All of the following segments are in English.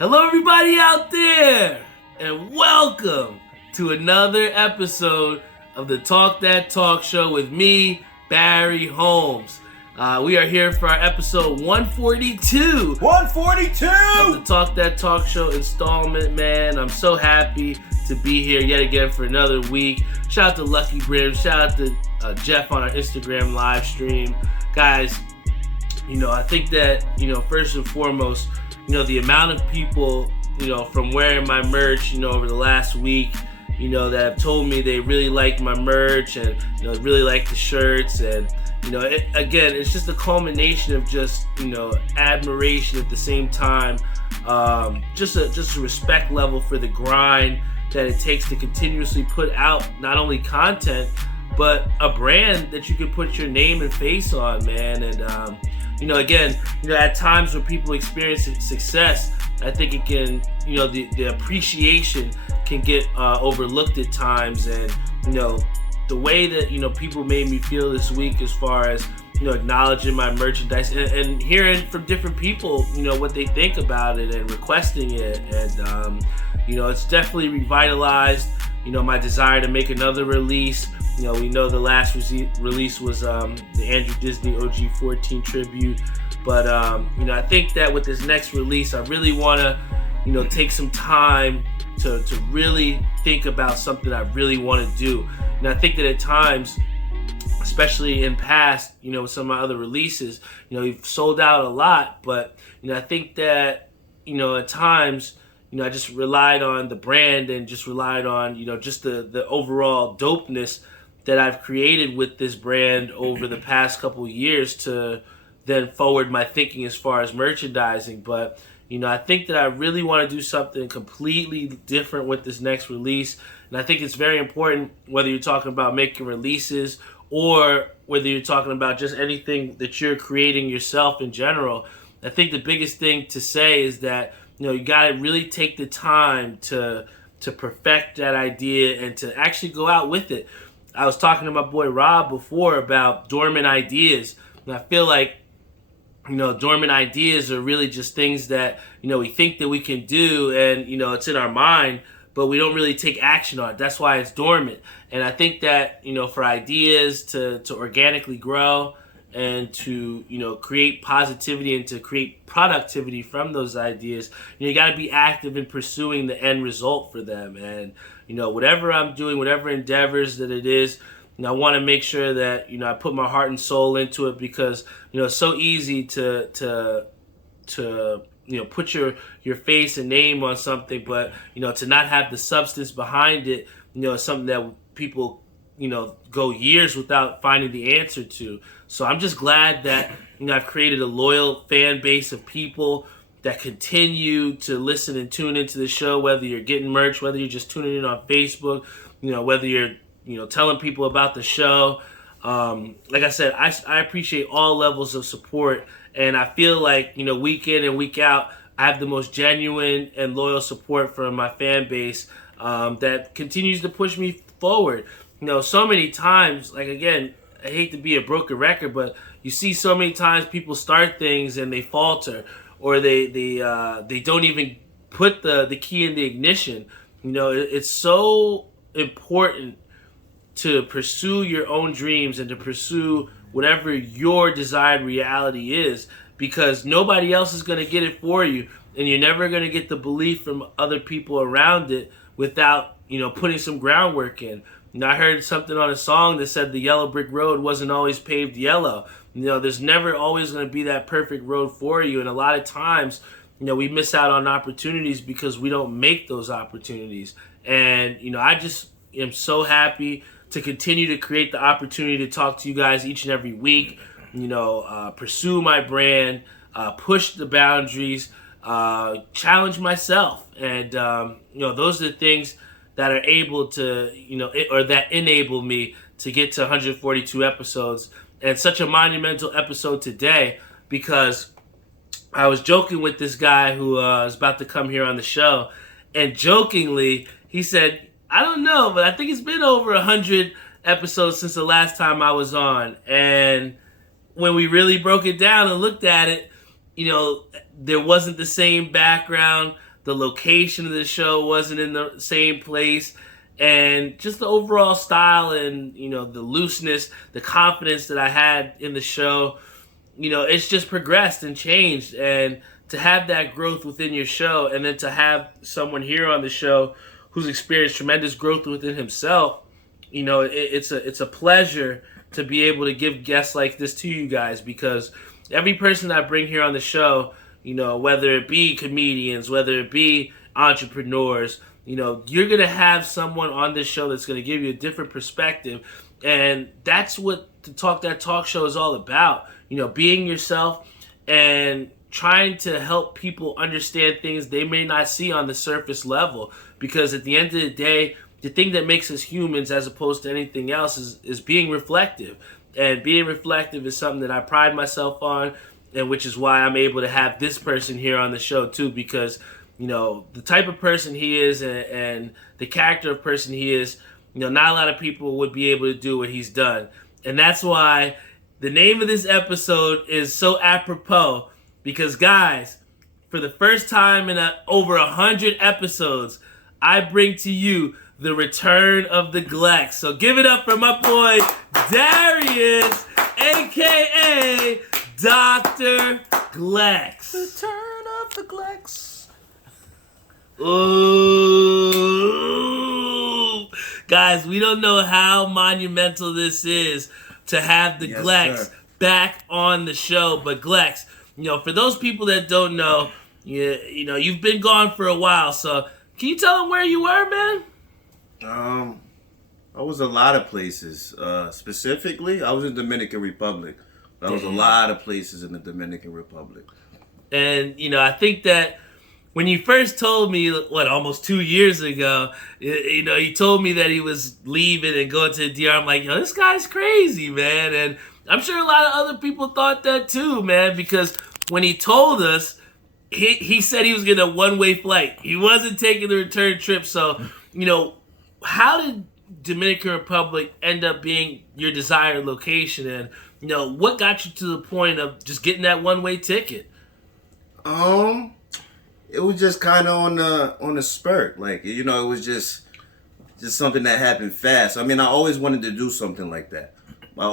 Hello everybody out there, and welcome to another episode of the Talk That Talk Show with me, Barry Holmes. We are here for our episode 142. 142! Of the Talk That Talk Show installment, man. I'm so happy to be here yet again for another week. Shout out to Lucky Brim. Shout out to Jeff on our Instagram live stream. Guys, I think that, first and foremost, the amount of people, from wearing my merch, over the last week, that have told me they really like my merch and, really like the shirts. And, it's just a culmination of just, admiration at the same time. Just a respect level for the grind that it takes to continuously put out not only content, but a brand that you can put your name and face on, man. And, at times when people experience success, I think it can, the appreciation can get overlooked at times. And, the way that, people made me feel this week as far as, acknowledging my merchandise and hearing from different people, what they think about it and requesting it. And, it's definitely revitalized, my desire to make another release. We know the last release was the Andrew Disney OG 14 tribute. But, I think that with this next release, I really want to, take some time to really think about something I really want to do. And I think that at times, especially in past, with some of my other releases, we've sold out a lot. But, I think that, at times, I just relied on the brand and just relied on, just the overall dopeness that I've created with this brand over the past couple of years to then forward my thinking as far as merchandising. But, I think that I really want to do something completely different with this next release. And I think it's very important, whether you're talking about making releases or whether you're talking about just anything that you're creating yourself in general. I think the biggest thing to say is that, you got to really take the time to perfect that idea and to actually go out with it. I was talking to my boy Rob before about dormant ideas, and I feel like, dormant ideas are really just things that, we think that we can do and, it's in our mind, but we don't really take action on it. That's why it's dormant. And I think that, for ideas to organically grow and to, create positivity and to create productivity from those ideas, you got to be active in pursuing the end result for them. And, whatever I'm doing, whatever endeavors that it is, I want to make sure that, I put my heart and soul into it because, it's so easy to put your face and name on something, but, to not have the substance behind it, is something that people, go years without finding the answer to. So I'm just glad that, I've created a loyal fan base of people that continue to listen and tune into the show, whether you're getting merch, whether you're just tuning in on Facebook, whether you're, telling people about the show. Like I said, I appreciate all levels of support, and I feel like, week in and week out, I have the most genuine and loyal support from my fan base that continues to push me forward. So many times, like, again, I hate to be a broken record, but you see so many times people start things and they falter, or they don't even put the key in the ignition. It's so important to pursue your own dreams and to pursue whatever your desired reality is, because nobody else is going to get it for you, and you're never going to get the belief from other people around it without, putting some groundwork in. I heard something on a song that said the yellow brick road wasn't always paved yellow. There's never always going to be that perfect road for you, and a lot of times, we miss out on opportunities because we don't make those opportunities. And, I just am so happy to continue to create the opportunity to talk to you guys each and every week, pursue my brand, push the boundaries, challenge myself. And, those are the things that are able to, or that enable me to get to 142 episodes. And such a monumental episode today, because I was joking with this guy who is about to come here on the show, and jokingly, he said, I don't know, but I think it's been over 100 episodes since the last time I was on. And when we really broke it down and looked at it, there wasn't the same background. the location of the show wasn't in the same place, and just the overall style and, you know, the looseness, the confidence that I had in the show, you know, it's just progressed and changed. And to have that growth within your show, and then to have someone here on the show who's experienced tremendous growth within himself, you know, it's a pleasure to be able to give guests like this to you guys, because every person I bring here on the show, you know, whether it be comedians, whether it be entrepreneurs, you know, you're going to have someone on this show that's going to give you a different perspective. And that's what the Talk That Talk show is all about. You know, being yourself and trying to help people understand things they may not see on the surface level. Because at the end of the day, the thing that makes us humans as opposed to anything else is being reflective. And being reflective is something that I pride myself on, and which is why I'm able to have this person here on the show too, because, you know, the type of person he is and the character of person he is, you know, not a lot of people would be able to do what he's done. And that's why the name of this episode is so apropos, because, guys, for the first time in over 100 episodes, I bring to you the return of the Glex. So give it up for my boy, Darius, a.k.a. Dr. Glex. Return of the Glex. Ooh. Guys, we don't know how monumental this is to have the Glex back on the show. But Glex, you know, for those people that don't know, you know, you've been gone for a while. So can you tell them where you were, man? I was a lot of places. Specifically, I was in Dominican Republic. There was a lot of places in the Dominican Republic. And, you know, I think that when you first told me, almost 2 years ago, you know, you told me that he was leaving and going to the DR. I'm like, yo, this guy's crazy, man. And I'm sure a lot of other people thought that too, man, because when he told us, he said he was getting a one-way flight. He wasn't taking the return trip. So, you know, how did Dominican Republic end up being your desired location? And, you know, what got you to the point of just getting that one-way ticket? It was just kind of on the spurt. Like, you know, it was just something that happened fast. I mean, I always wanted to do something like that. I'm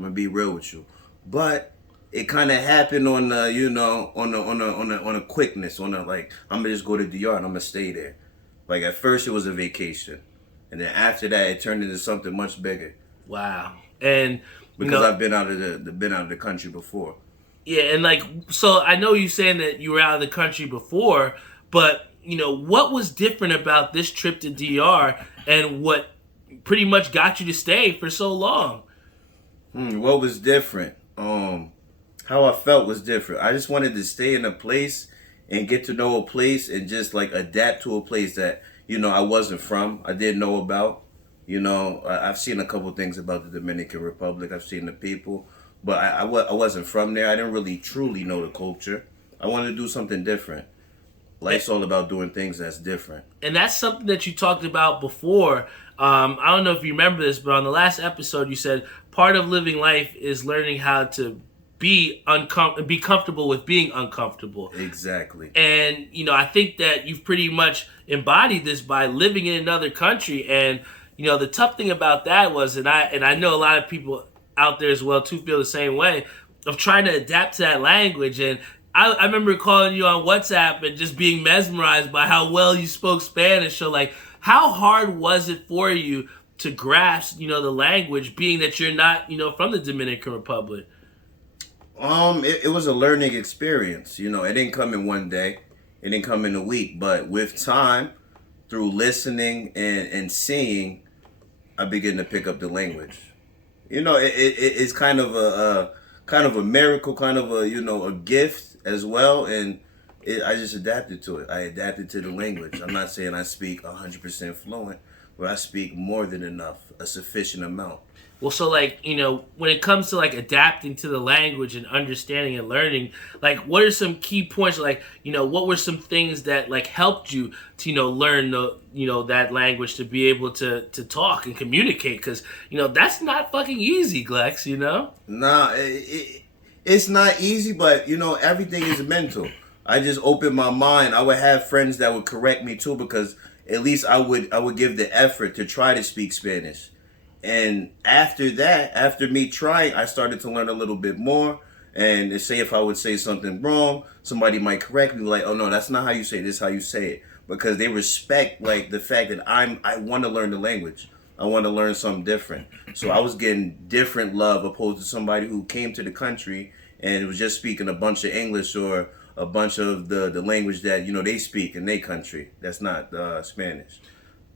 gonna be real with you. But it kind of happened on a quickness, I'm gonna just go to DR and I'm gonna stay there. Like, at first it was a vacation, and then after that it turned into something much bigger. Wow. And because I've been out of the country before. Yeah, and so I know you saying that you were out of the country before, but, you know, what was different about this trip to DR and what pretty much got you to stay for so long? What was different? How I felt was different. I just wanted to stay in a place and get to know a place and just adapt to a place that, you know, I wasn't from. I didn't know about. You know, I've seen a couple things about the Dominican Republic. I've seen the people. But I wasn't from there. I didn't really truly know the culture. I wanted to do something different. Life's all about doing things that's different. And that's something that you talked about before. I don't know if you remember this, but on the last episode you said part of living life is learning how to be comfortable with being uncomfortable. Exactly. And, you know, I think that you've pretty much embodied this by living in another country. And, you know, the tough thing about that was, and I know a lot of people out there as well too feel the same way, of trying to adapt to that language. And I remember calling you on WhatsApp and just being mesmerized by how well you spoke Spanish. So, how hard was it for you to grasp, you know, the language, being that you're not, you know, from the Dominican Republic? It was a learning experience. You know, it didn't come in one day. It didn't come in a week. But with time, through listening and seeing, I began to pick up the language. You know, it's kind of a miracle, kind of a gift as well, and I just adapted to it. I adapted to the language. I'm not saying I speak 100% fluent, but I speak more than enough, a sufficient amount. Well, so, you know, when it comes to, adapting to the language and understanding and learning, what are some key points? You know, what were some things that, helped you to, you know, learn, that language to be able to talk and communicate? Because, you know, that's not fucking easy, Glex, you know? Nah, it's not easy, but, you know, everything is mental. I just opened my mind. I would have friends that would correct me too, because at least I would give the effort to try to speak Spanish. And after that, after me trying, I started to learn a little bit more. And say if I would say something wrong, somebody might correct me, like, "Oh no, that's not how you say it. This is how you say it." Because they respect like the fact that I want to learn the language. I want to learn something different. So I was getting different love opposed to somebody who came to the country and was just speaking a bunch of English or a bunch of the language that they speak in their country. That's not Spanish.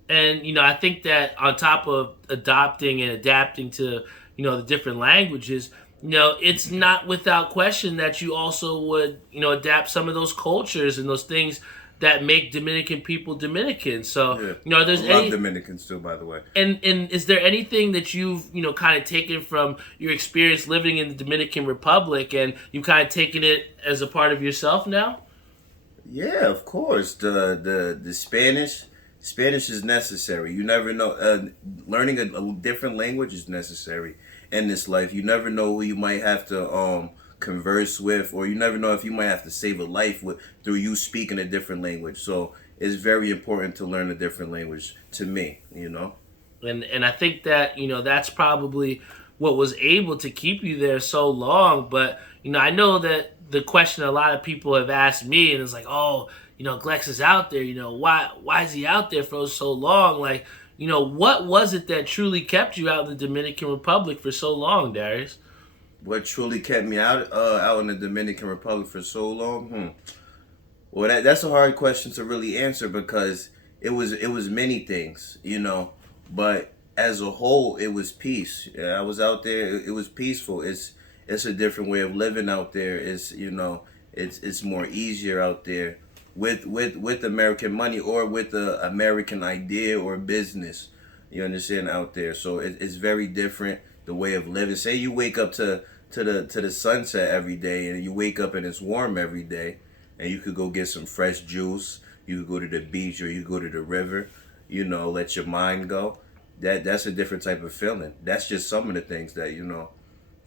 And I think that on top of adopting and adapting to the different languages, it's not without question that you also would adapt some of those cultures and those things that make Dominican people Dominican. So there's I love Dominicans too, by the way. And is there anything that you've kind of taken from your experience living in the Dominican Republic, and you've kind of taken it as a part of yourself now? Yeah, of course. The Spanish is necessary. You never know. Learning a different language is necessary in this life. You never know who you might have to converse with, or you never know if you might have to save a life with through you speaking a different language. So it's very important to learn a different language to me. And I think that that's probably what was able to keep you there so long. But I know that the question a lot of people have asked me, and it's like, oh, Glex is out there. Why is he out there for so long? Like, what was it that truly kept you out of the Dominican Republic for so long, Darius? What truly kept me out in the Dominican Republic for so long? Well, that's a hard question to really answer, because it was many things, but as a whole, it was peace. Yeah, I was out there. It was peaceful. It's a different way of living out there. It's more easier out there with American money, or with the American idea or business. You understand, out there. So it's very different, the way of living. Say you wake up to the sunset every day, and you wake up and it's warm every day, and you could go get some fresh juice. You could go to the beach, or you could go to the river. Let your mind go. That's a different type of feeling. That's just some of the things that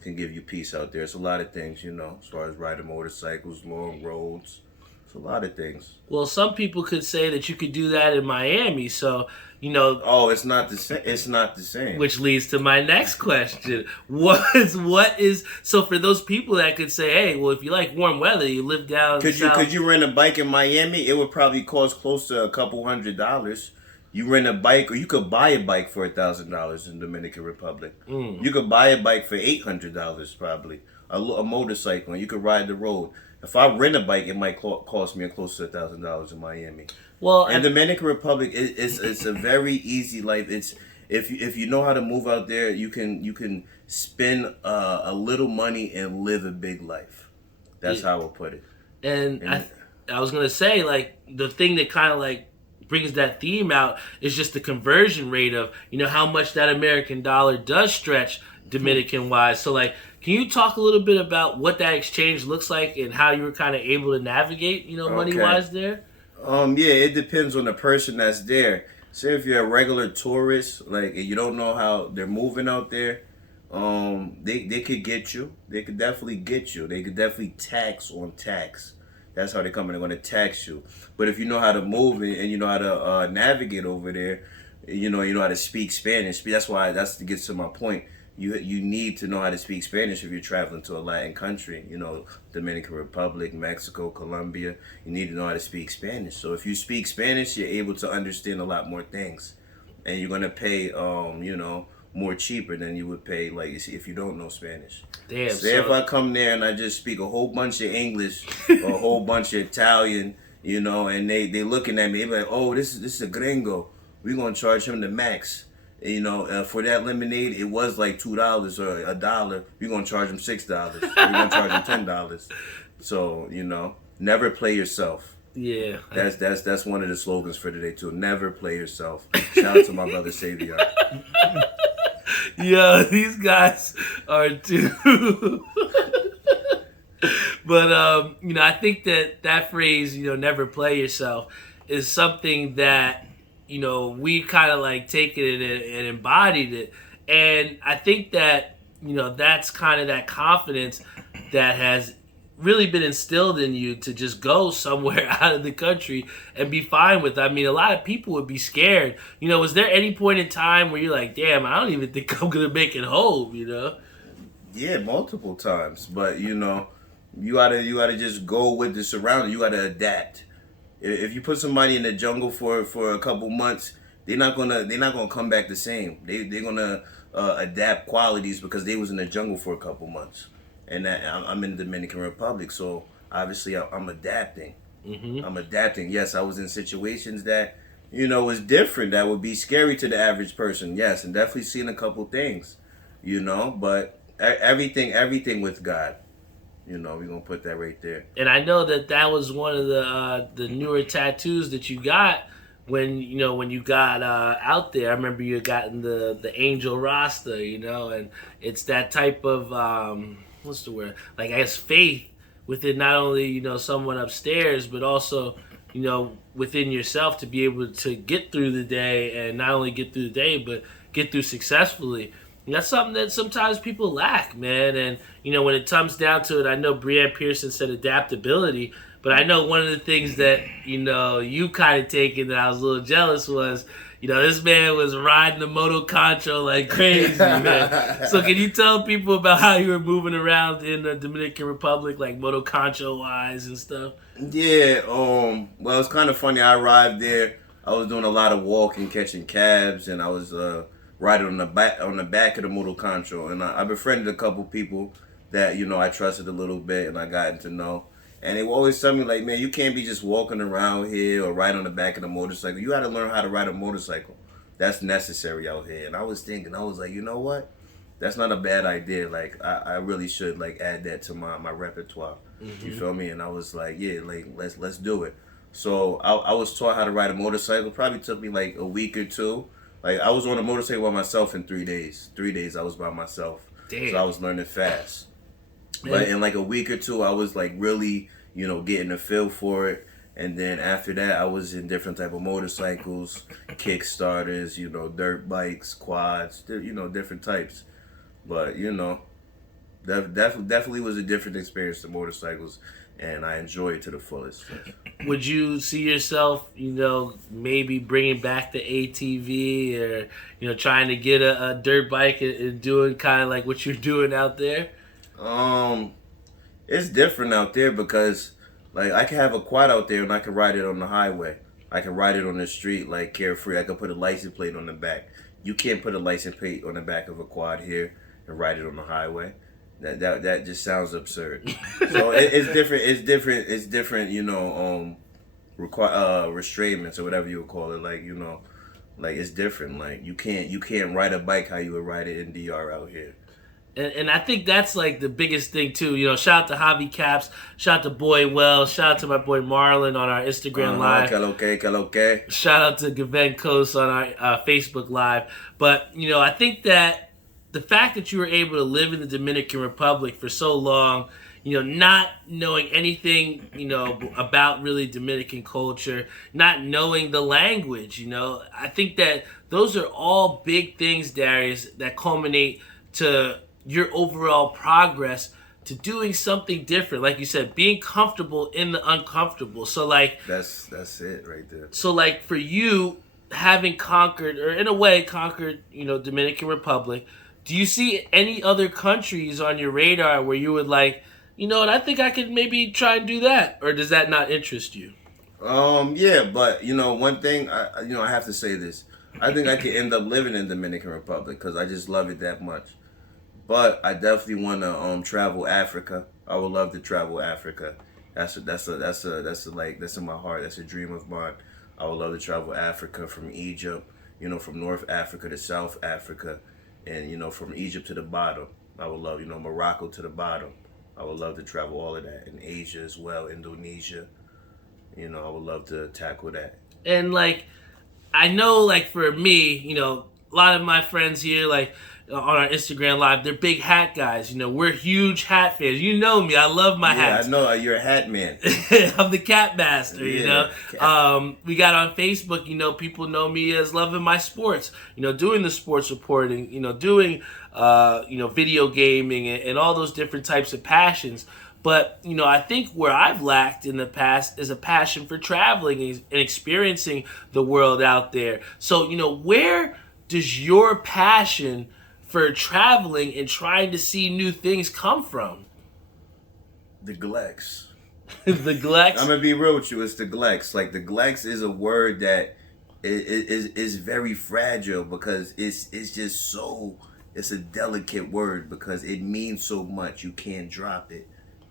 can give you peace out there. It's a lot of things, as far as riding motorcycles, long roads. It's a lot of things. Well, some people could say that you could do that in Miami. So, Oh, it's not the same. It's not the same. Which leads to my next question. What is so for those people that could say, hey, well, if you like warm weather, you live down south. Could you rent a bike in Miami? It would probably cost close to a couple $100. You rent a bike, or you could buy a bike for $1,000 in Dominican Republic. You could buy a bike for $800 probably. A motorcycle, and you could ride the road. If I rent a bike, it might cost me close to $1,000 in Miami. Well, in Dominican Republic, it's a very easy life. It's if you know how to move out there, you can spend a little money and live a big life. That's how I would put it. And I was gonna say, like, the thing that kind of like brings that theme out is just the conversion rate of how much that American dollar does stretch Dominican wise. So like, can you talk a little bit about what that exchange looks like and how you were kind of able to navigate money wise there? Yeah, it depends on the person that's there. Say if you're a regular tourist, like, and you don't know how they're moving out there, they could get you. They could definitely get you. They could definitely tax on tax. That's how they come in. They're going to tax you. But if you know how to move and you know how to navigate over there, you know how to speak Spanish. That's to get to my point. You need to know how to speak Spanish if you're traveling to a Latin country, Dominican Republic, Mexico, Colombia. You need to know how to speak Spanish. So if you speak Spanish, you're able to understand a lot more things. And you're going to pay, more cheaper than you would pay, like, if you don't know Spanish. Damn. Say if I come there and I just speak a whole bunch of English or a whole bunch of Italian, and they looking at me, they be like, oh, this is a gringo. We're going to charge him the max. For that lemonade, it was like $2 or $1. We're gonna charge them $6. We're gonna charge them $10. So never play yourself. Yeah, that's one of the slogans for today too. Never play yourself. Shout out to my brother Savior. Yo, these guys are too. But I think that phrase, never play yourself, is something that we kind of like taken it and embodied it. And I think that, that's kind of that confidence that has really been instilled in you to just go somewhere out of the country and be fine with it. I mean, a lot of people would be scared. Was there any point in time where you're like, damn, I don't even think I'm going to make it home, Yeah, multiple times. But, you gotta just go with the surroundings. You gotta adapt. If you put somebody in the jungle for a couple months, they're not gonna come back the same. They're gonna adapt qualities because they was in the jungle for a couple months. And I'm in the Dominican Republic, so obviously I'm adapting. Mm-hmm. I'm adapting. Yes, I was in situations that, was different, that would be scary to the average person. Yes, and definitely seen a couple things, but everything with God. We're going to put that right there. And I know that was one of the newer tattoos that you got when you got out there. I remember you had gotten the angel rasta, and it's that type of what's the word? Like, I guess faith within not only someone upstairs, but also within yourself to be able to get through the day, and not only get through the day, but get through successfully. And that's something that sometimes people lack, man. And when it comes down to it, I know Breanne Pearson said adaptability, but I know one of the things that you kind of taken that I was a little jealous was, this man was riding the moto concho like crazy, man. So can you tell people about how you were moving around in the Dominican Republic, like moto concho wise and stuff? Yeah, well, it's kind of funny. I arrived there. I was doing a lot of walking, catching cabs, and I was riding on the back of the moto concho. And I befriended a couple people that I trusted a little bit, and I gotten to know. And they would always tell me, like, man, you can't be just walking around here or ride on the back of the motorcycle. You got to learn how to ride a motorcycle. That's necessary out here. And I was thinking, I was like, you know what? That's not a bad idea. Like, I really should, like, add that to my repertoire. Mm-hmm. You feel me? And I was like, yeah, like, let's do it. So I was taught how to ride a motorcycle. Probably took me, like, a week or two. Like, I was on a motorcycle by myself in 3 days. 3 days I was by myself. Damn. So I was learning fast. But in like a week or two, I was like really, getting a feel for it. And then after that, I was in different type of motorcycles, Kickstarters, dirt bikes, quads, different types. But, definitely was a different experience to motorcycles. And I enjoy it to the fullest. Would you see yourself, maybe bringing back the ATV or, trying to get a dirt bike and doing kind of like what you're doing out there? It's different out there because, like, I can have a quad out there and I can ride it on the highway. I can ride it on the street, like, carefree. I can put a license plate on the back. You can't put a license plate on the back of a quad here and ride it on the highway. That just sounds absurd. So it's different. It's different. Restraints or whatever you would call it. Like, like it's different. Like you can't ride a bike how you would ride it in DR out here. And I think that's like the biggest thing too. Shout out to Javi Caps, shout out to Boy Wells, shout out to my boy Marlon on our Instagram Live. Que shout out to Gaven Coast on our Facebook Live. But I think that the fact that you were able to live in the Dominican Republic for so long, not knowing anything, about really Dominican culture, not knowing the language, I think that those are all big things, Darius, that culminate to your overall progress to doing something different. Like you said, being comfortable in the uncomfortable. So like that's it right there. So like for you, having conquered, or in a way conquered, Dominican Republic, do you see any other countries on your radar where you would like, and I think I could maybe try and do that? Or does that not interest you? Yeah, but one thing I have to say this. I think I could end up living in Dominican Republic because I just love it that much. But I definitely want to travel Africa. I would love to travel Africa. That's in my heart. That's a dream of mine. I would love to travel Africa, from Egypt, from North Africa to South Africa, and from Egypt to the bottom. I would love, Morocco to the bottom. I would love to travel all of that. In Asia as well, Indonesia. I would love to tackle that. And like, I know, like for me, a lot of my friends here, like on our Instagram Live, they're big hat guys. We're huge hat fans. You know me. I love my hats. I know. You're a hat man. I'm the cat master, We got on Facebook, people know me as loving my sports, doing the sports reporting, doing, video gaming and all those different types of passions. But, I think where I've lacked in the past is a passion for traveling and experiencing the world out there. So, where does your passion for traveling and trying to see new things come from? The Glex. The Glex? I'm going to be real with you. It's the Glex. Like, the Glex is a word that is very fragile because it's just so... It's a delicate word because it means so much. You can't drop it.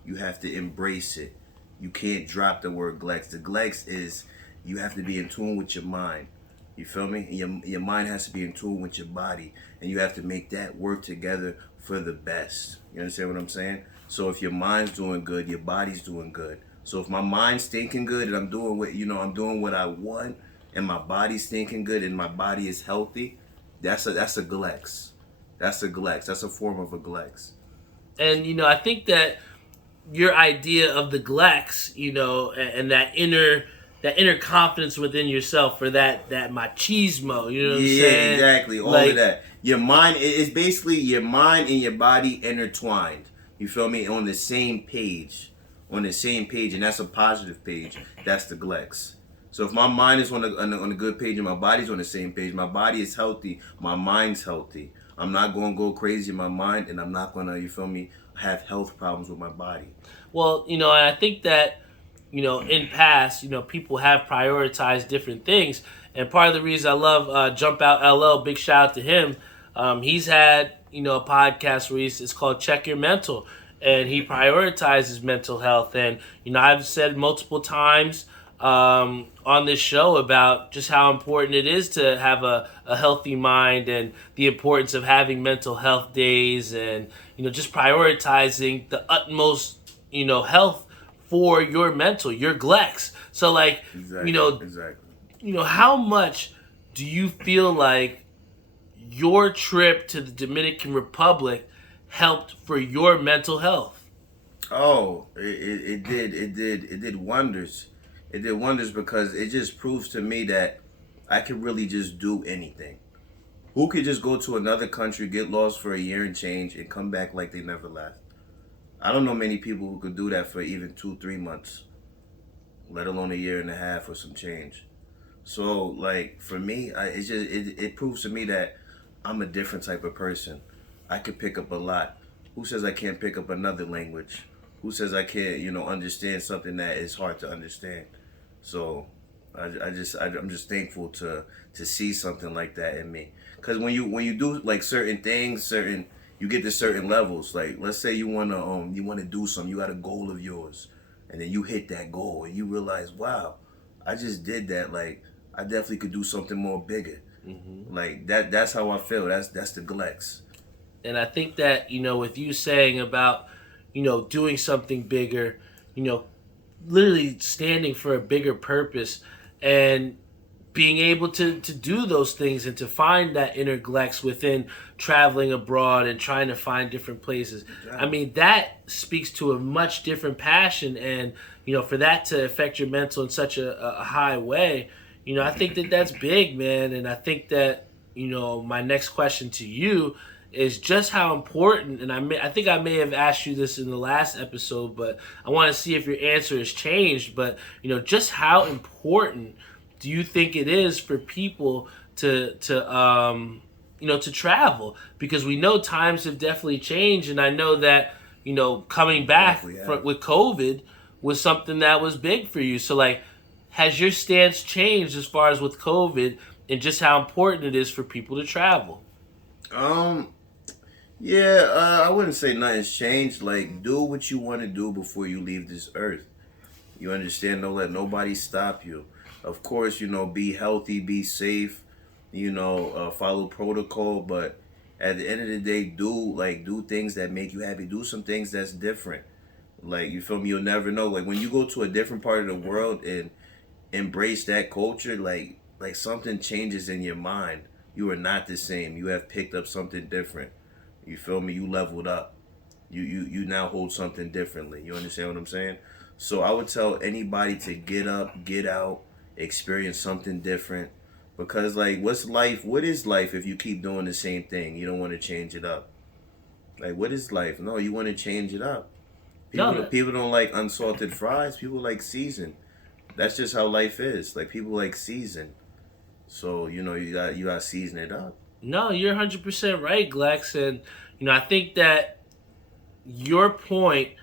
You have to embrace it. You can't drop the word Glex. The Glex is, you have to be in tune with your mind. You feel me? Your mind has to be in tune with your body. And you have to make that work together for the best. You understand what I'm saying? So if your mind's doing good, your body's doing good. So if my mind's thinking good and I'm doing what I want, and my body's thinking good and my body is healthy, that's a Glex. That's a Glex. That's a form of a Glex. And, I think that your idea of the Glex, and that inner confidence within yourself, or that machismo, you know what I'm saying? Yeah, exactly. All of that. Your mind is basically your mind and your body intertwined. You feel me? On the same page. And that's a positive page. That's the Glex. So if my mind is on a good page and my body's on the same page, my body is healthy, my mind's healthy. I'm not going to go crazy in my mind, and I'm not going to, you feel me, have health problems with my body. Well, and I think that, in past, people have prioritized different things. And part of the reason I love Jump Out LL, big shout out to him. He's had, a podcast where it's called Check Your Mental. And he prioritizes mental health. And, I've said multiple times on this show about just how important it is to have a healthy mind and the importance of having mental health days and, just prioritizing the utmost, health for your mental, your Glex. So like, Exactly. How much do you feel like your trip to the Dominican Republic helped for your mental health? Oh, it did wonders. It did wonders because it just proves to me that I could really just do anything. Who could just go to another country, get lost for a year and change, and come back like they never left? I don't know many people who could do that for even 2-3 months, let alone a year and a half or some change. So, like, for me, it proves to me that I'm a different type of person. I could pick up a lot. Who says I can't pick up another language? Who says I can't, understand something that is hard to understand? So I'm just thankful to see something like that in me. Cause when you do like certain things, you get to certain levels. Like let's say you wanna do something, you got a goal of yours, and then you hit that goal and you realize, wow, I just did that. Like I definitely could do something more bigger. Mm-hmm. Like that's how I feel. That's the Glex. And I think that, with you saying about, doing something bigger, literally standing for a bigger purpose and being able to do those things and to find that inner Glex within traveling abroad and trying to find different places. Yeah. I mean, that speaks to a much different passion. And, for that to affect your mental in such a high way, I think that that's big, man. And I think that, my next question to you is just how important, and I think I may have asked you this in the last episode, but I want to see if your answer has changed. But, just how important do you think it is for people to travel? Because we know times have definitely changed, and I know that, coming back with COVID was something that was big for you. So, like, has your stance changed as far as with COVID and just how important it is for people to travel? I wouldn't say nothing's changed. Like, do what you want to do before you leave this earth. You understand? Don't let nobody stop you. Of course, be healthy, be safe, follow protocol. But at the end of the day, do things that make you happy. Do some things that's different. Like, you feel me? You'll never know. Like, when you go to a different part of the world and embrace that culture, like something changes in your mind. You are not the same. You have picked up something different. You feel me? You leveled up. You now hold something differently. You understand what I'm saying? So I would tell anybody to get up, get out, experience something different. Because, like, what's life? What is life if you keep doing the same thing? You don't want to change it up. Like, what is life? No, you want to change it up. People don't like unsalted fries. People like seasoned. That's just how life is. Like people like seasoned. So you got to season it up. No, you're 100% right, Glex, and I think that your point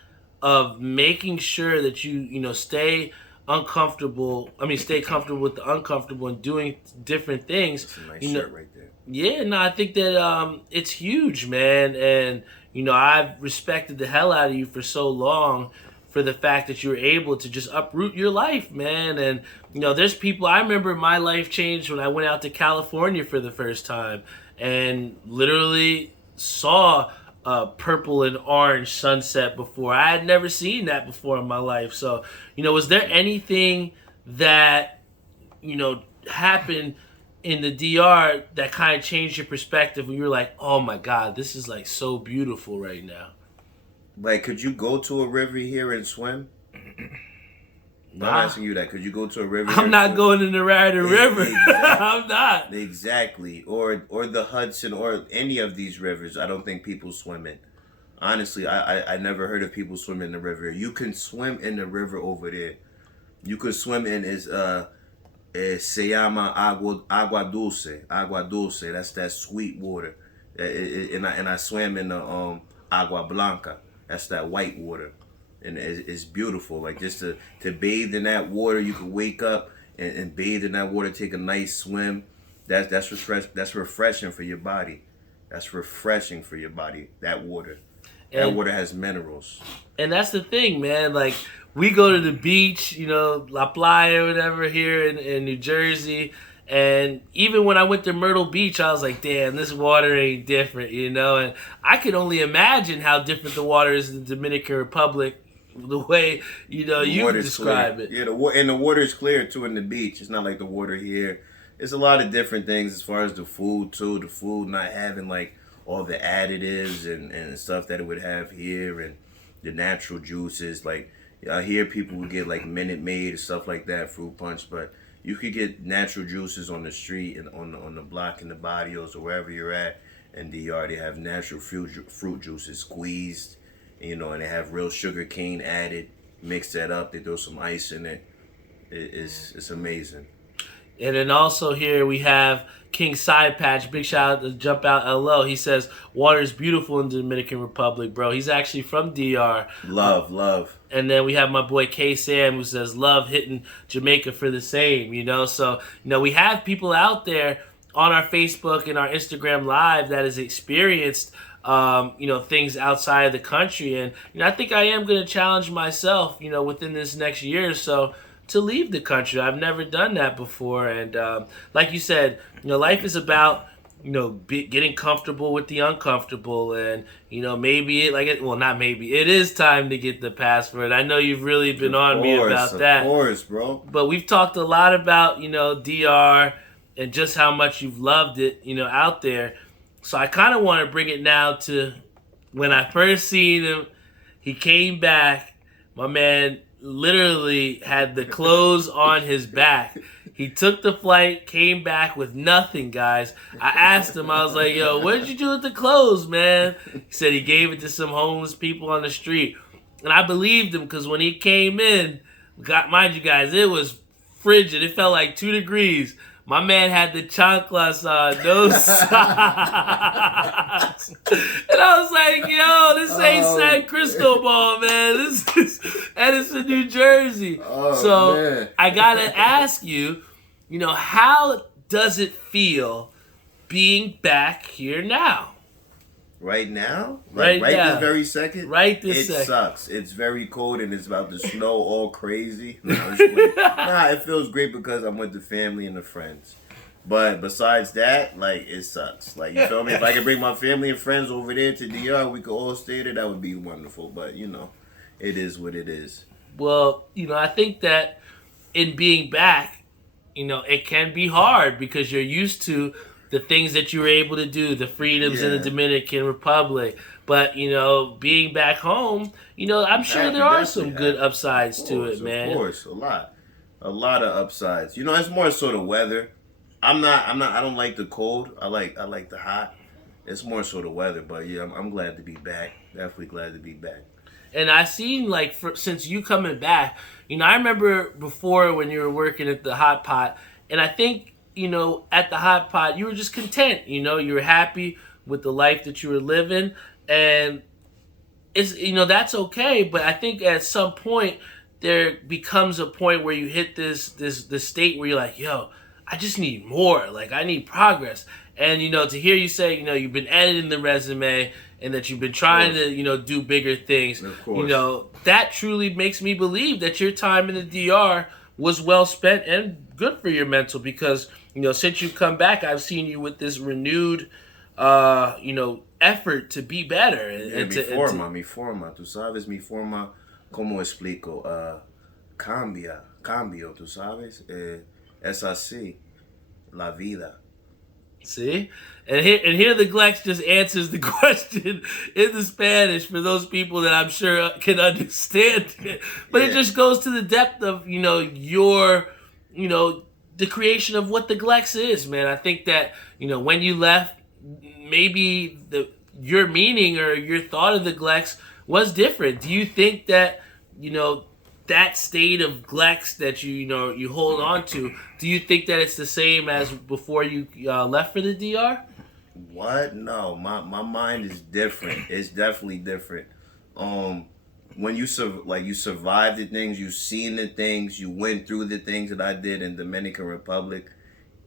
of making sure that you stay uncomfortable. I mean, stay comfortable with the uncomfortable and doing different things. That's a nice shirt right there. Yeah, no, I think that it's huge, man, and I've respected the hell out of you for so long for the fact that you were able to just uproot your life, man. And there's people. I remember my life changed when I went out to California for the first time and literally saw a purple and orange sunset before. I had never seen that before in my life. So, was there anything that happened in the DR that kind of changed your perspective when you were like, oh my God, this is like so beautiful right now? Like, could you go to a river here and swim? Nah. I'm asking you that. Could you go to a river? I'm not going in the Rider River. Exactly. I'm not. Exactly. Or the Hudson or any of these rivers. I don't think people swim in. Honestly, I never heard of people swimming in the river. You can swim in the river over there. You could swim in se llama agua dulce. Agua dulce. That's that sweet water. And I swam in the agua blanca. That's that white water. And it's beautiful. Like just to bathe in that water, you can wake up and bathe in that water, take a nice swim. That's refreshing for your body. That's refreshing for your body. That water. That water has minerals. And that's the thing, man. Like we go to the beach, La Playa or whatever here in New Jersey. And even when I went to Myrtle Beach, I was like, damn, this water ain't different, And I could only imagine how different the water is in the Dominican Republic, the way, you describe it. Yeah, the water is clear, too, in the beach. It's not like the water here. It's a lot of different things as far as the food, too. The food not having, like, all the additives and stuff that it would have here and the natural juices. Like, here people would get, like, Minute Maid and stuff like that, fruit punch, but you could get natural juices on the street and on the block in the barrios or wherever you're at. In DR, they have natural fruit juices squeezed, and they have real sugar cane added. Mix that up. They throw some ice in it. It's amazing. And then also here we have King Side Patch. Big shout out to Jump Out LO. He says, water is beautiful in the Dominican Republic, bro. He's actually from DR. Love. And then we have my boy K Sam who says, love hitting Jamaica for the same, So, we have people out there on our Facebook and our Instagram Live that has experienced, things outside of the country. And, I think I am going to challenge myself, within this next year or so to leave the country. I've never done that before. And like you said, life is about, getting comfortable with the uncomfortable. And, maybe it is time to get the passport. I know you've really been on me about that. Of course, bro. But we've talked a lot about, DR and just how much you've loved it, out there. So I kind of want to bring it now to when I first seen him. He came back. My man literally had the clothes on his back. He took the flight, came back with nothing, guys. I asked him, I was like, yo, what did you do with the clothes, man? He said he gave it to some homeless people on the street. And I believed him because when he came in, mind you guys, it was frigid. It felt like 2 degrees. My man had the chanclas on, no socks. And I was like, yo, this ain't San Cristobal, man. This is Edison, New Jersey. Man. I got to ask you, how does it feel being back here now? Right now? Right now. This very second? Right this second. It sucks. It's very cold and it's about to snow all crazy. No, it feels great because I'm with the family and the friends. But besides that, it sucks. You feel me? If I could bring my family and friends over there to DR, we could all stay there, that would be wonderful. But, it is what it is. Well, I think that in being back, it can be hard because you're used to the things that you were able to do, the freedoms in the Dominican Republic. But, being back home, I'm sure there are some good upsides to it, man. Of course, a lot of upsides. It's more so the weather. I don't like the cold. I like the hot. It's more so the weather, but yeah, I'm glad to be back. Definitely glad to be back. And I seen like since you coming back, I remember before when you were working at the Hot Pot, and I think at the Hot Pot you were just content. You were happy with the life that you were living, and it's that's okay. But I think at some point there becomes a point where you hit this state where you're like, yo, I just need more. Like I need progress. And to hear you say, you've been editing the resume and that you've been trying to, do bigger things. Of course. That truly makes me believe that your time in the DR was well spent and good for your mental, because, since you've come back, I've seen you with this renewed, effort to be better. Mi forma, tú sabes, mi forma, ¿cómo explico? Cambio, tú sabes, es así, la vida. See? And here the Glex just answers the question in the Spanish for those people that I'm sure can understand it. But it just goes to the depth of, your, the creation of what the Glex is, man. I think that, when you left, maybe your meaning or your thought of the Glex was different. Do you think that, that state of Glex that you hold on to, do you think that it's the same as before you left for the DR? What? No, my mind is different. It's definitely different. When you survived the things, you seen the things, you went through the things that I did in Dominican Republic.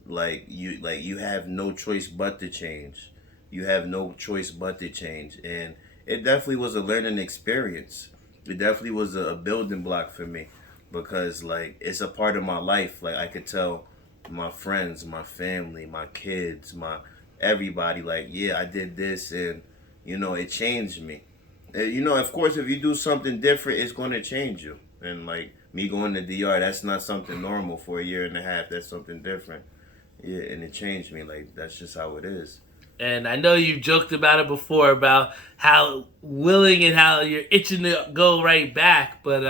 You have no choice but to change. You have no choice but to change, and it definitely was a learning experience. It definitely was a building block for me, because it's a part of my life. Like I could tell my friends, my family, my kids, my everybody, I did this, and it changed me. And, of course, if you do something different, it's going to change you. And me going to DR, that's not something normal for a year and a half. That's something different. Yeah, and it changed me. That's just how it is. And I know you joked about it before, about how willing and how you're itching to go right back. But,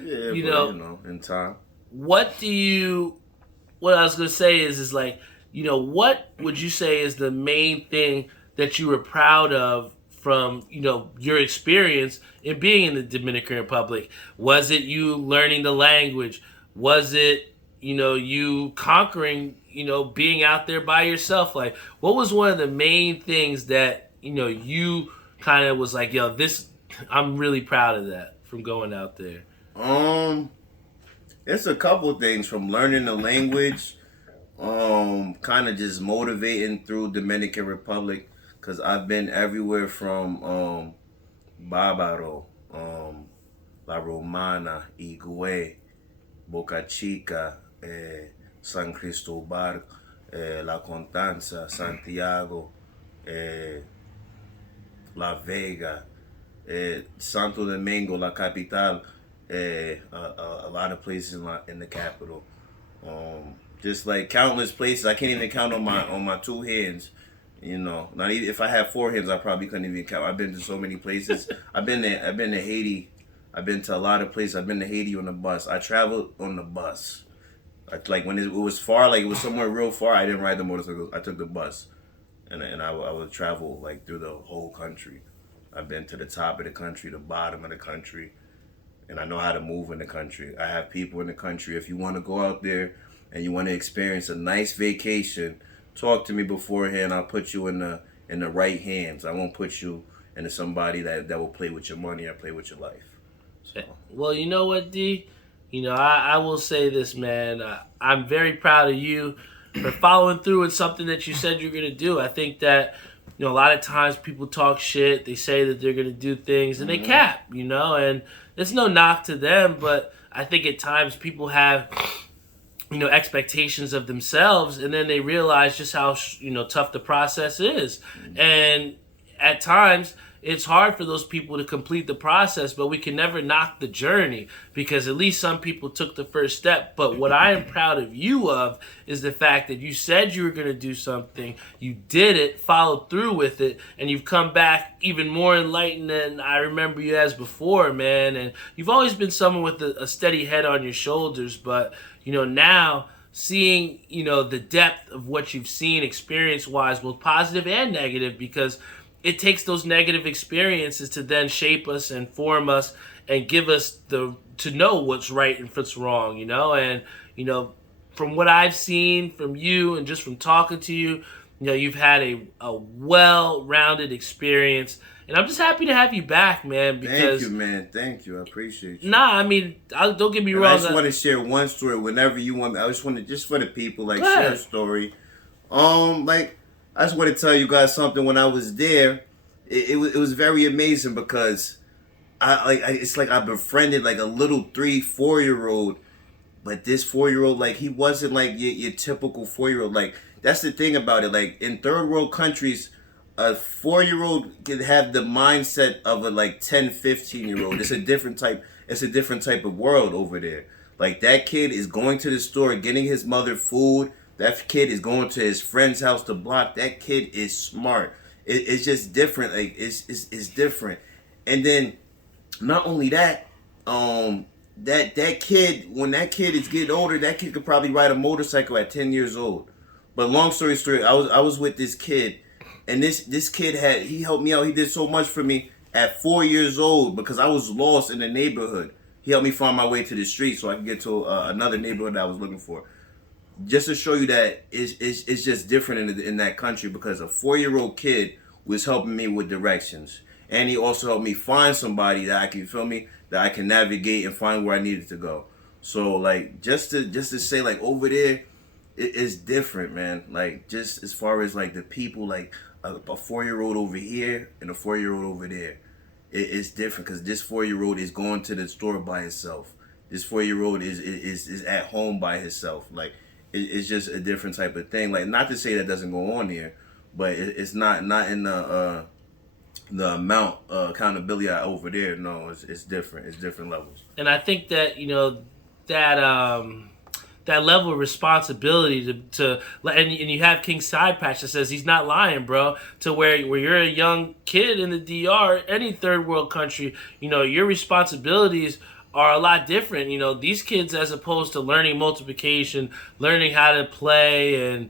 in time. What I was going to say is what would you say is the main thing that you were proud of from, your experience in being in the Dominican Republic? Was it you learning the language? Was it, you conquering, being out there by yourself? What was one of the main things that, you kind of was like, yo, I'm really proud of that from going out there? It's a couple things, from learning the language, kind of just motivating through Dominican Republic, because I've been everywhere from Bávaro, La Romana, Higüey, Boca Chica, San Cristobal, La Constanza, Santiago, La Vega, Santo Domingo, La Capital, a lot of places in the capital. Just countless places. I can't even count on my two hands. Not even if I had four hands, I probably couldn't even count. I've been to so many places. I've been to Haiti. I've been to a lot of places. I've been to Haiti on the bus. I traveled on the bus. When it was far, it was somewhere real far, I didn't ride the motorcycle. I took the bus, and I would travel through the whole country. I've been to the top of the country, the bottom of the country, and I know how to move in the country. I have people in the country. If you want to go out there and you want to experience a nice vacation, talk to me beforehand. I'll put you in the right hands. I won't put you into somebody that will play with your money or play with your life. So. Well, you know what, D? I will say this, man. I'm very proud of you for following through with something that you said you're going to do. I think that, a lot of times people talk shit. They say that they're going to do things, and they cap, and it's no knock to them. But I think at times people have, expectations of themselves, and then they realize just how, tough the process is. And at times, it's hard for those people to complete the process, but we can never knock the journey, because at least some people took the first step. But what I am proud of you of is the fact that you said you were going to do something, you did it, followed through with it, and you've come back even more enlightened than I remember you as before, man. And you've always been someone with a steady head on your shoulders, but, now seeing, the depth of what you've seen experience-wise, both positive and negative, because it takes those negative experiences to then shape us and form us and give us to know what's right and what's wrong, and from what I've seen from you and just from talking to you, you've had a well-rounded experience, and I'm just happy to have you back, man. Because, thank you, man. Thank you. I appreciate you. Nah, I mean, don't get me wrong. I just want to share one story whenever you want. I just want to, just for the people, share a story. I just want to tell you guys something. When I was there, it was very amazing because it's like I befriended like a little 3-4-year-old, but this 4-year-old, he wasn't like your typical 4-year-old. That's the thing about it. In third world countries, a 4-year-old can have the mindset of a 10-15-year-old. It's a different type. It's a different type of world over there. That kid is going to the store, getting his mother food. That kid is going to his friend's house to block. That kid is smart. It's just different. It's different. And then, not only that, that kid, when that kid is getting older, that kid could probably ride a motorcycle at 10 years old. But long story short, I was with this kid, and this kid he helped me out. He did so much for me at 4 years old because I was lost in the neighborhood. He helped me find my way to the street so I could get to another neighborhood that I was looking for. Just to show you that it's just different in that country, because a 4-year-old kid was helping me with directions, and he also helped me find somebody that I can navigate and find where I needed to go. So just to say over there, it's different, man. Just as far as the people, a 4-year-old over here and a 4-year-old over there, it's different because this 4-year-old is going to the store by himself. This 4-year-old is at home by himself. It's just a different type of thing. Not to say that doesn't go on here, but it's not in the amount accountability over there. No, it's different. It's different levels. And I think that that level of responsibility to and you have King Side Patch that says he's not lying, bro. To where you're a young kid in the DR, any third world country, your responsibilities are a lot different. These kids, as opposed to learning multiplication, learning how to play and,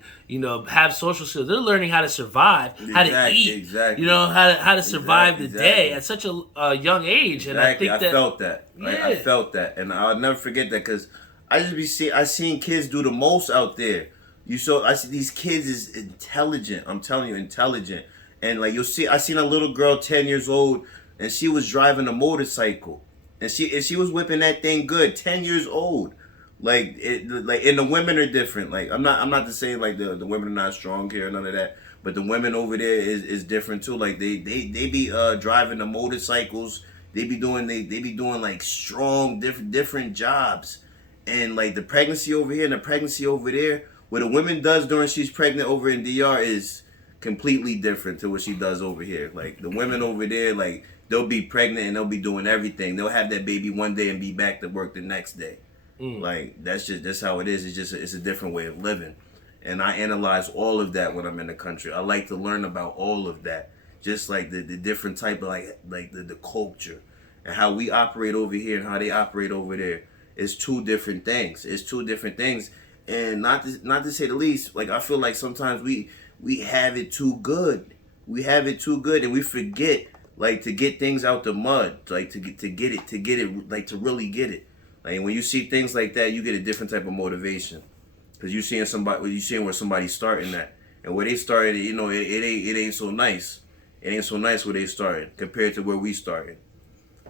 have social skills, they're learning how to survive, how to eat, exactly. How to survive the day at such a young age. And I think I felt that. I felt that. And I'll never forget that because I seen kids do the most out there. I see these kids is intelligent. I'm telling you, intelligent. And I seen a little girl 10 years old, and she was driving a motorcycle. And she was whipping that thing good, 10 years old. And the women are different. I'm not to say the women are not strong here, none of that. But the women over there is different too. They be driving the motorcycles. They be doing strong different jobs. And the pregnancy over here and the pregnancy over there, what a woman does during she's pregnant over in DR is completely different to what she does over here. The women over there, they'll be pregnant and they'll be doing everything. They'll have that baby one day and be back to work the next day. That's how it is. It's a different way of living. And I analyze all of that when I'm in the country. I like to learn about all of that. Just the different type of the culture and how we operate over here and how they operate over there. It's two different things. And not to say the least, I feel like sometimes we have it too good. We have it too good and we forget to get things out the mud, to get it, to really get it. When you see things like that, you get a different type of motivation, because you seeing where somebody's starting at, and where they started, it ain't so nice. It ain't so nice where they started compared to where we started.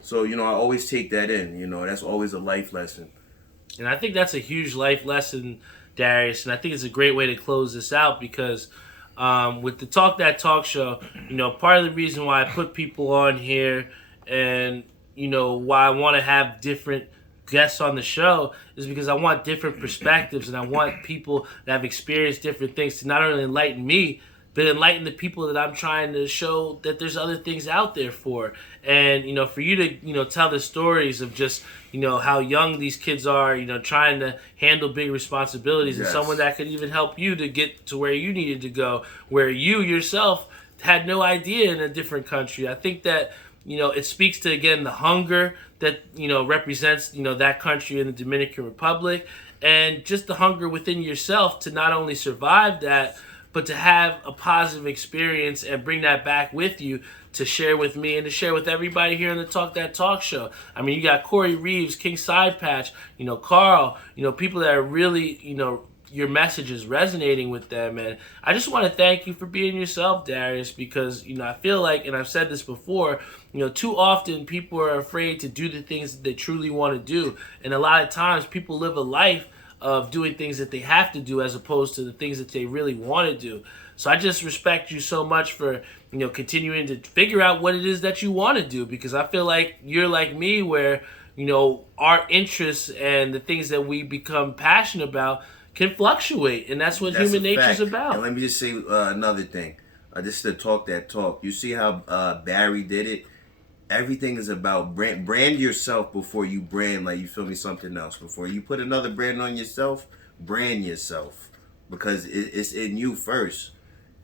So I always take that in. That's always a life lesson. And I think that's a huge life lesson, Darius. And I think it's a great way to close this out because. With the Talk That Talk show, part of the reason why I put people on here and, why I want to have different guests on the show is because I want different perspectives and I want people that have experienced different things to not only enlighten me, but enlighten the people that I'm trying to show that there's other things out there for. And, for you to, tell the stories of just, how young these kids are, trying to handle big responsibilities, and someone that could even help you to get to where you needed to go, where you yourself had no idea in a different country. I think that, it speaks to, again, the hunger that, represents, that country in the Dominican Republic, and just the hunger within yourself to not only survive that, but to have a positive experience and bring that back with you to share with me and to share with everybody here on the Talk That Talk show. I mean, you got Corey Reeves, King Side Patch, Carl, people that are really, your message is resonating with them. And I just want to thank you for being yourself, Darius, because, I feel like, and I've said this before, too often people are afraid to do the things that they truly want to do. And a lot of times people live a life of doing things that they have to do as opposed to the things that they really want to do. So I just respect you so much for, continuing to figure out what it is that you want to do, because I feel like you're like me where, our interests and the things that we become passionate about can fluctuate, and that's what human nature is about. And let me just say another thing. Just to talk that talk. You see how Barry did it? Everything is about brand yourself before you brand, like, you feel me, something else. Before you put another brand on yourself, brand yourself. Because it's in you first.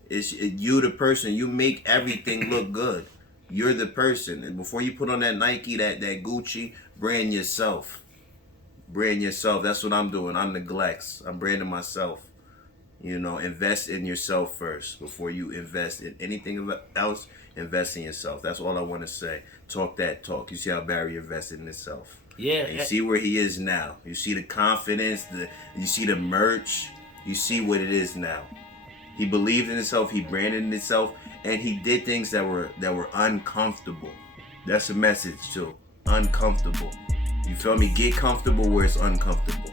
It's you the person. You make everything look good. You're the person. And before you put on that Nike, that Gucci, brand yourself. Brand yourself. That's what I'm doing. I'm the Glex. I'm branding myself. Invest in yourself first before you invest in anything else. Invest in yourself. That's all I want to say. Talk that talk. You see how Barry invested in himself. Yeah. And you see where he is now. You see the confidence. You see the merch. You see what it is now. He believed in himself. He branded himself, and he did things that were uncomfortable. That's a message too. Uncomfortable. You feel me? Get comfortable where it's uncomfortable.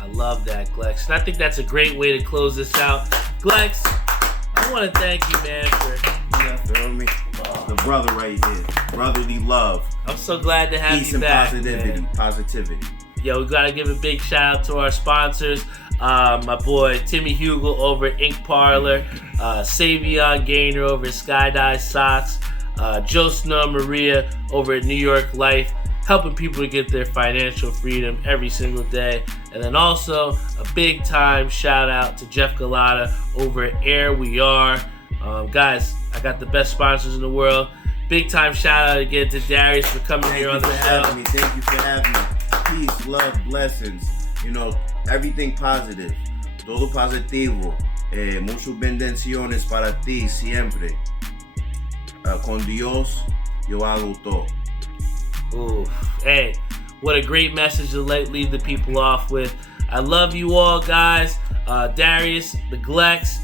I love that, Glex. And I think that's a great way to close this out. Glex, I want to thank you, man, for feel me? The brother right here. Brotherly love. I'm so glad to have Peace you back. Peace and positivity. Yo, we got to give a big shout out to our sponsors. My boy Timmy Hugel over at Ink Parlor. Savion Gaynor over at Skydive Socks. Josna Maria over at New York Life, helping people to get their financial freedom every single day. And then also a big time shout out to Jeff Galata over at Air We Are. Guys, I got the best sponsors in the world. Big time shout out again to Darius for coming here on the show. Thank you for having me. Peace, love, blessings. Everything positive. Todo positivo. Muchas bendiciones para ti siempre. Con Dios, yo hago todo. Ooh, hey, what a great message to leave the people off with. I love you all, guys. Darius, the Glex,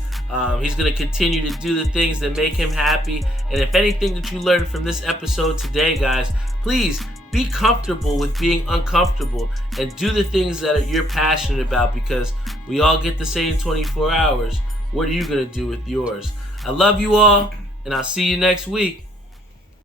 he's going to continue to do the things that make him happy. And if anything that you learned from this episode today, guys, please be comfortable with being uncomfortable and do the things that you're passionate about, because we all get the same 24 hours. What are you going to do with yours? I love you all, and I'll see you next week.